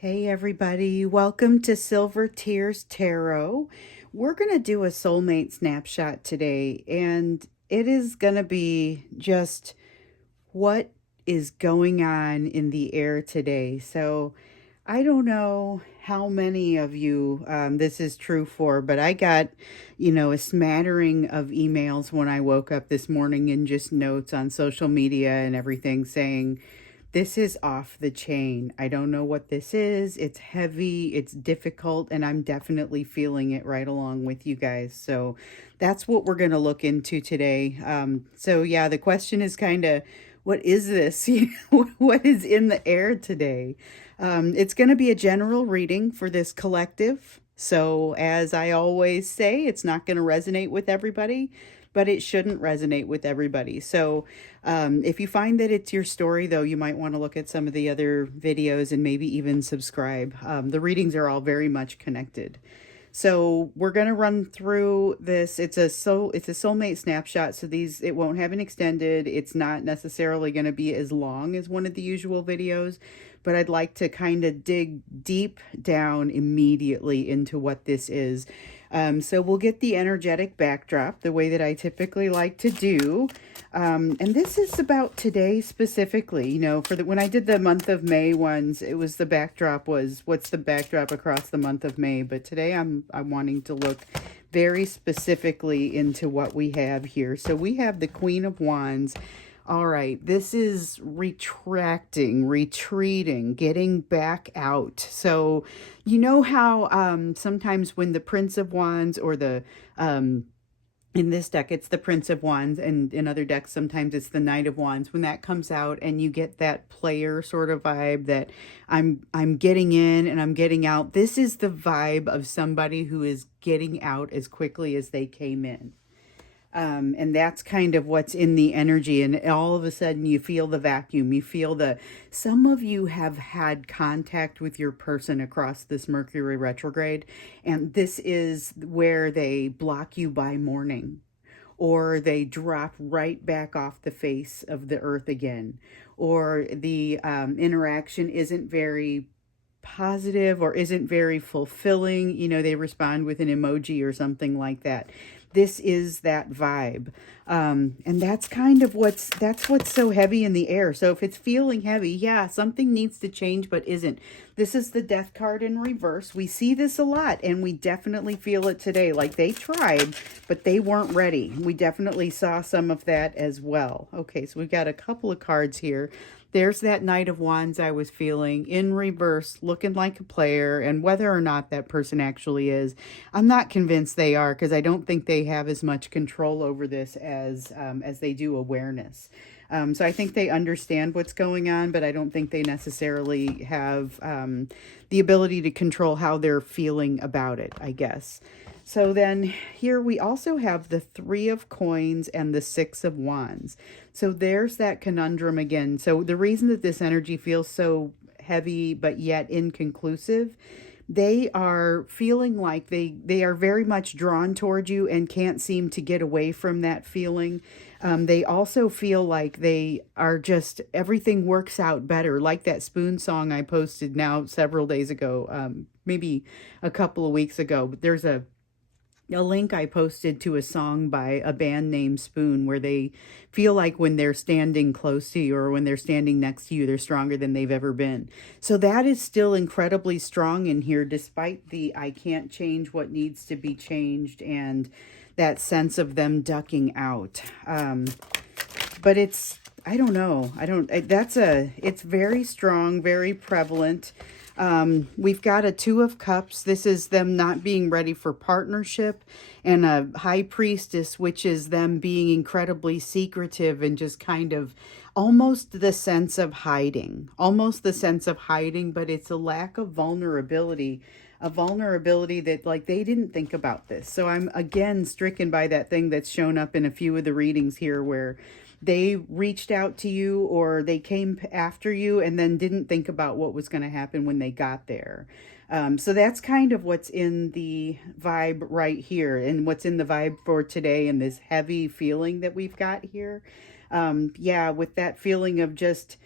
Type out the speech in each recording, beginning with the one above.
Hey everybody, welcome to Silver Tears Tarot. We're going to do a soulmate snapshot today, and it is going to be just what is going on in the air today. So I don't know how many of you this is true for, but I got, a smattering of emails when I woke up this morning and just notes on social media and everything saying, this is off the chain. I don't know what this is. It's heavy, it's difficult, and I'm definitely feeling it right along with you guys. So that's what we're going to look into today. Yeah, the question is kind of, what is this? What is in the air today? It's going to be a general reading for this collective. So, as I always say, it's not going to resonate with everybody, but it shouldn't resonate with everybody. So, if you find that it's your story, though, you might want to look at some of the other videos and maybe even subscribe. The readings are all very much connected. So we're going to run through this. It's a soulmate snapshot. So it won't have an extended. It's not necessarily going to be as long as one of the usual videos, but I'd like to kind of dig deep down immediately into what this is. So we'll get the energetic backdrop the way that I typically like to do. And this is about today specifically. When I did the month of May ones, it was the backdrop was what's the backdrop across the month of May. But today I'm wanting to look very specifically into what we have here. So we have the Queen of Wands. All right, this is retracting, retreating, getting back out. So you know how sometimes when the Prince of Wands or in this deck, it's the Prince of Wands, and in other decks, sometimes it's the Knight of Wands. When that comes out and you get that player sort of vibe that I'm getting in and I'm getting out. This is the vibe of somebody who is getting out as quickly as they came in. And that's kind of what's in the energy. And all of a sudden you feel the vacuum. You feel some of you have had contact with your person across this Mercury retrograde. And this is where they block you by morning, or they drop right back off the face of the earth again, or the interaction isn't very positive or isn't very fulfilling. They respond with an emoji or something like that. This is that vibe. And that's kind of what's so heavy in the air. So if it's feeling heavy, yeah, something needs to change, but isn't. This is the Death card in reverse. We see this a lot, and we definitely feel it today. Like they tried, but they weren't ready. We definitely saw some of that as well. Okay, so we've got a couple of cards here. There's that Knight of Wands I was feeling in reverse, looking like a player, and whether or not that person actually is, I'm not convinced they are, because I don't think they have as much control over this as they do awareness. So I think they understand what's going on, but I don't think they necessarily have the ability to control how they're feeling about it, I guess. So then here we also have the Three of Coins and the Six of Wands. So there's that conundrum again. So the reason that this energy feels so heavy but yet inconclusive, they are feeling like they are very much drawn toward you and can't seem to get away from that feeling. They also feel like they are just, everything works out better, like that Spoon song I posted now several days ago, maybe a couple of weeks ago. But there's a link I posted to a song by a band named Spoon, where they feel like when they're standing close to you or when they're standing next to you, they're stronger than they've ever been. So that is still incredibly strong in here, despite the I can't change what needs to be changed and that sense of them ducking out. But I don't know. It's very strong, very prevalent. We've got a Two of Cups. This is them not being ready for partnership, and a High Priestess, which is them being incredibly secretive and just kind of almost the sense of hiding, but it's a lack of vulnerability, a vulnerability that like they didn't think about this. So I'm again stricken by that thing that's shown up in a few of the readings here, where they reached out to you or they came after you and then didn't think about what was going to happen when they got there. So that's kind of what's in the vibe right here, and what's in the vibe for today, and this heavy feeling that we've got here. Yeah, with that feeling of just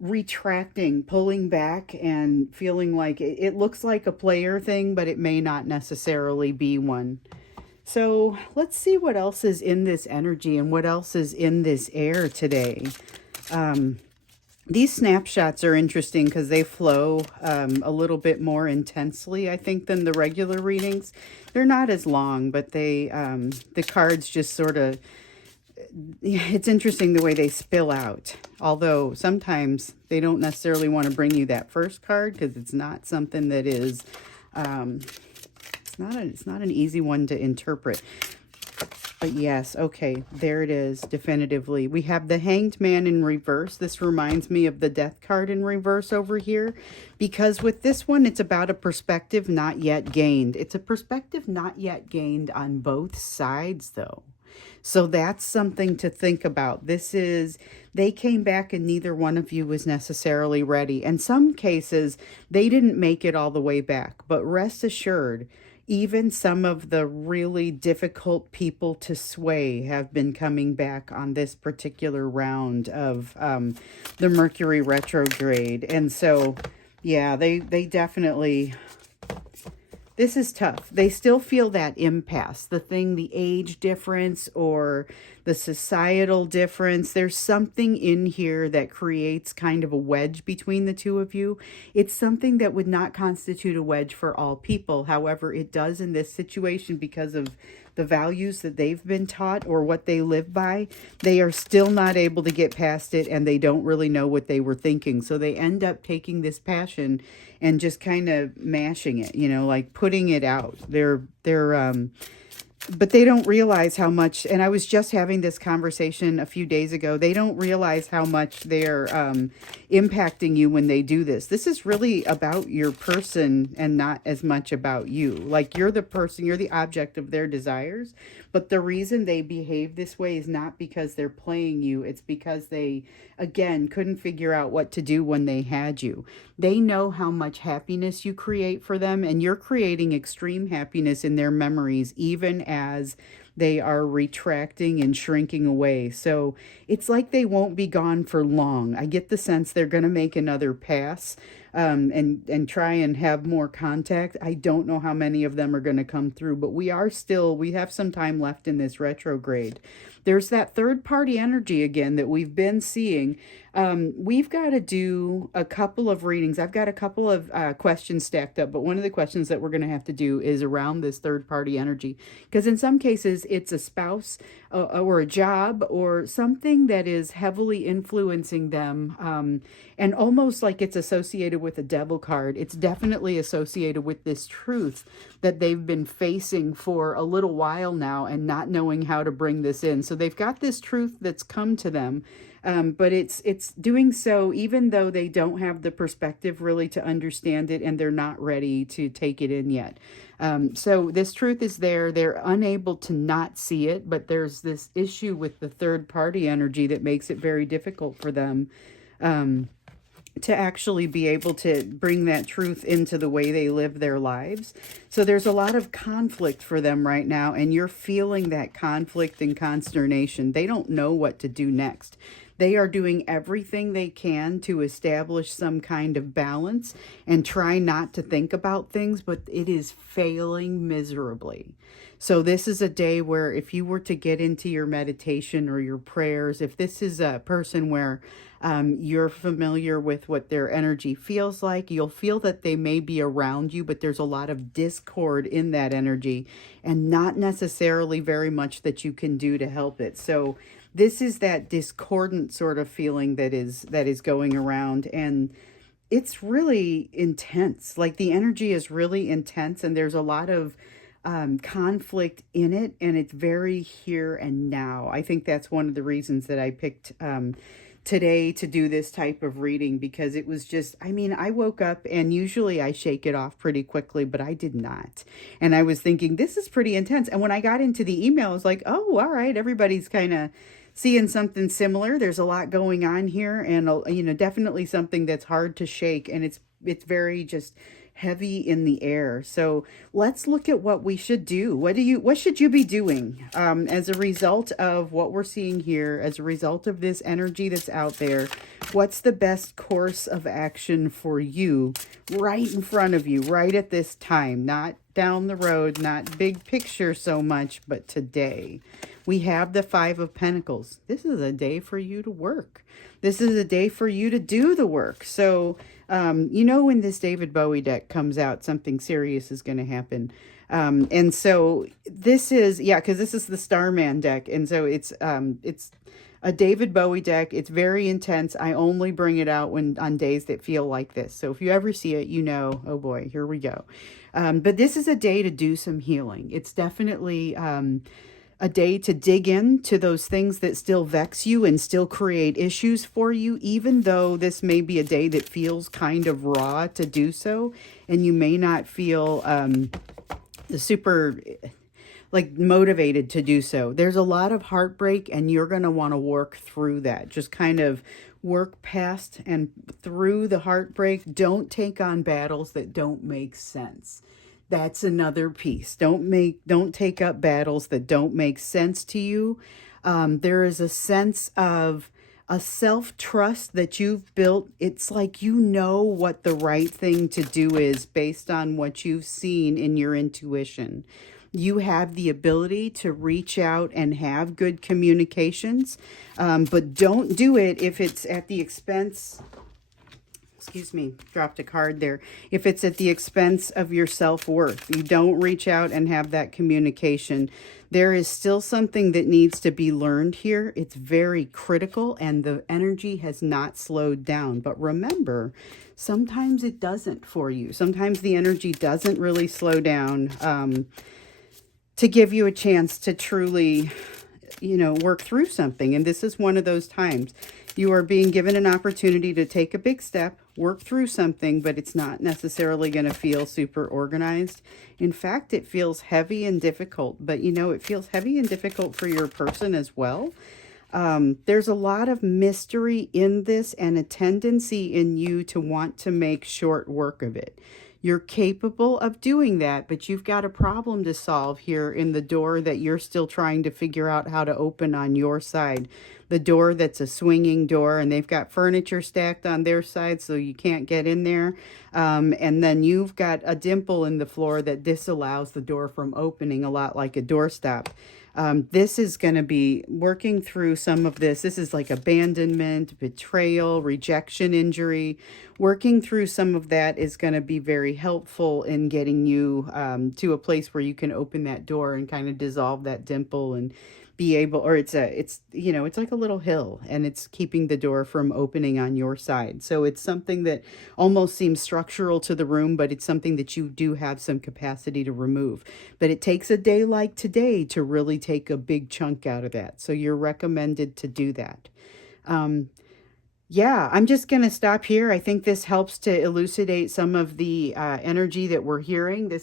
retracting, pulling back, and feeling like it looks like a player thing, but it may not necessarily be one. So let's see what else is in this energy and what else is in this air today. These snapshots are interesting because they flow a little bit more intensely, I think, than the regular readings. They're not as long, but the cards just sort of, it's interesting the way they spill out. Although sometimes they don't necessarily want to bring you that first card because it's not something that is, it's not an easy one to interpret. But yes, okay, there it is, definitively. We have the Hanged Man in reverse. This reminds me of the Death card in reverse over here, because with this one, it's about a perspective not yet gained. It's a perspective not yet gained on both sides, though. So that's something to think about. They came back and neither one of you was necessarily ready. In some cases, they didn't make it all the way back, but rest assured, even some of the really difficult people to sway have been coming back on this particular round of the Mercury retrograde. And so, yeah, they definitely, this is tough. They still feel that impasse, the age difference or the societal difference. There's something in here that creates kind of a wedge between the two of you. It's something that would not constitute a wedge for all people. However, it does in this situation because of the values that they've been taught or what they live by. They are still not able to get past it, and they don't really know what they were thinking. So they end up taking this passion and just kind of mashing it, like putting it out. But they don't realize how much, and I was just having this conversation a few days ago, they don't realize how much they're impacting you when they do this. This is really about your person and not as much about you. Like, you're the person, you're the object of their desires, but the reason they behave this way is not because they're playing you. It's because they, again, couldn't figure out what to do when they had you. They know how much happiness you create for them, and you're creating extreme happiness in their memories, even as they are retracting and shrinking away. So it's like they won't be gone for long. I get the sense they're going to make another pass and try and have more contact. I don't know how many of them are going to come through, but we have some time left in this retrograde. There's that third party energy again that we've been seeing. We've got to do a couple of readings. I've got a couple of questions stacked up, but one of the questions that we're going to have to do is around this third party energy. Because in some cases, it's a spouse or a job or something that is heavily influencing them, and almost like it's associated with a devil card. It's definitely associated with this truth that they've been facing for a little while now and not knowing how to bring this in. So they've got this truth that's come to them. But it's doing so even though they don't have the perspective really to understand it, and they're not ready to take it in yet. So this truth is there. They're unable to not see it, but there's this issue with the third party energy that makes it very difficult for them to actually be able to bring that truth into the way they live their lives. So there's a lot of conflict for them right now, and you're feeling that conflict and consternation. They don't know what to do next. They are doing everything they can to establish some kind of balance and try not to think about things, but it is failing miserably. So this is a day where if you were to get into your meditation or your prayers, if this is a person where you're familiar with what their energy feels like, you'll feel that they may be around you, but there's a lot of discord in that energy and not necessarily very much that you can do to help it. So this is that discordant sort of feeling that is going around, and it's really intense. Like, the energy is really intense, and there's a lot of conflict in it, and it's very here and now. I think that's one of the reasons that I picked today to do this type of reading, because it was just, I woke up and usually I shake it off pretty quickly, but I did not. And I was thinking, this is pretty intense. And when I got into the email, I was like, oh, all right, everybody's kind of seeing something similar. There's a lot going on here, and definitely something that's hard to shake, and it's very just heavy in the air. So let's look at what we should do. What should you be doing as a result of what we're seeing here, as a result of this energy that's out there? What's the best course of action for you right in front of you, right at this time? Not down the road, not big picture so much, but today. We have the Five of Pentacles. This is a day for you to work. This is a day for you to do the work. So, when this David Bowie deck comes out, something serious is going to happen. And so this is, because this is the Starman deck. And so it's a David Bowie deck. It's very intense. I only bring it out on days that feel like this. So if you ever see it, oh boy, here we go. But this is a day to do some healing. It's definitely a day to dig into those things that still vex you and still create issues for you, even though this may be a day that feels kind of raw to do so, and you may not feel super motivated to do so. There's a lot of heartbreak, and you're going to want to work through that. Just kind of work past and through the heartbreak. Don't take on battles that don't make sense. That's another piece. Don't take up battles that don't make sense to you. There is a sense of a self-trust that you've built. It's like you know what the right thing to do is based on what you've seen in your intuition. You have the ability to reach out and have good communications, but don't do it if it's at the expense, excuse me, dropped a card there. If it's at the expense of your self-worth, you don't reach out and have that communication. There is still something that needs to be learned here. It's very critical, and the energy has not slowed down. But remember, sometimes it doesn't for you. Sometimes the energy doesn't really slow down to give you a chance to truly, work through something. And this is one of those times. You are being given an opportunity to take a big step, work through something, but it's not necessarily going to feel super organized. In fact, it feels heavy and difficult, but it feels heavy and difficult for your person as well. There's a lot of mystery in this and a tendency in you to want to make short work of it. You're capable of doing that, but you've got a problem to solve here in the door that you're still trying to figure out how to open on your side. The door that's a swinging door, and they've got furniture stacked on their side so you can't get in there. And then you've got a dimple in the floor that disallows the door from opening, a lot like a doorstop. This is going to be working through some of this. This is like abandonment, betrayal, rejection, injury. Working through some of that is going to be very helpful in getting you to a place where you can open that door and kind of dissolve that dimple and be able, or it's like a little hill, and it's keeping the door from opening on your side. So it's something that almost seems structural to the room, but it's something that you do have some capacity to remove. But it takes a day like today to really take a big chunk out of that. So you're recommended to do that. Yeah, I'm just going to stop here. I think this helps to elucidate some of the energy that we're hearing.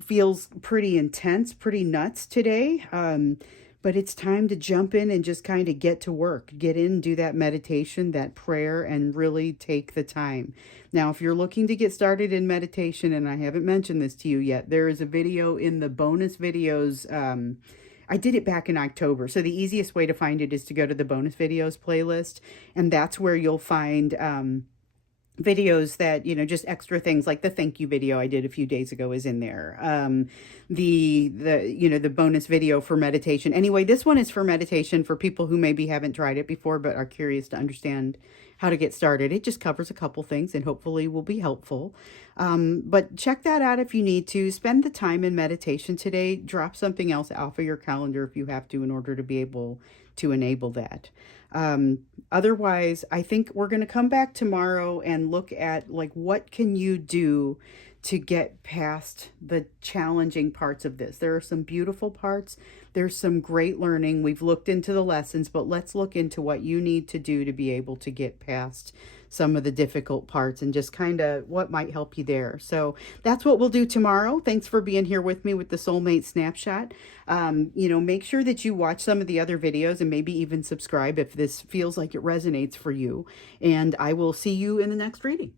Feels pretty intense, pretty nuts today. But it's time to jump in and just kind of get to work. Get in, do that meditation, that prayer, and really take the time. Now, if you're looking to get started in meditation, and I haven't mentioned this to you yet, there is a video in the bonus videos. I did it back in October. So the easiest way to find it is to go to the bonus videos playlist. And that's where you'll find videos that, just extra things, like the thank you video I did a few days ago is in there. The bonus video for meditation. Anyway, this one is for meditation for people who maybe haven't tried it before, but are curious to understand how to get started. It just covers a couple things and hopefully will be helpful. But check that out if you need to. Spend the time in meditation today. Drop something else off of your calendar if you have to in order to be able to enable that. Otherwise, I think we're going to come back tomorrow and look at what can you do to get past the challenging parts of this. There are some beautiful parts. There's some great learning. We've looked into the lessons, but let's look into what you need to do to be able to get past some of the difficult parts and just kind of what might help you there. So that's what we'll do tomorrow. Thanks for being here with me with the Soulmate Snapshot. Make sure that you watch some of the other videos and maybe even subscribe if this feels like it resonates for you. And I will see you in the next reading.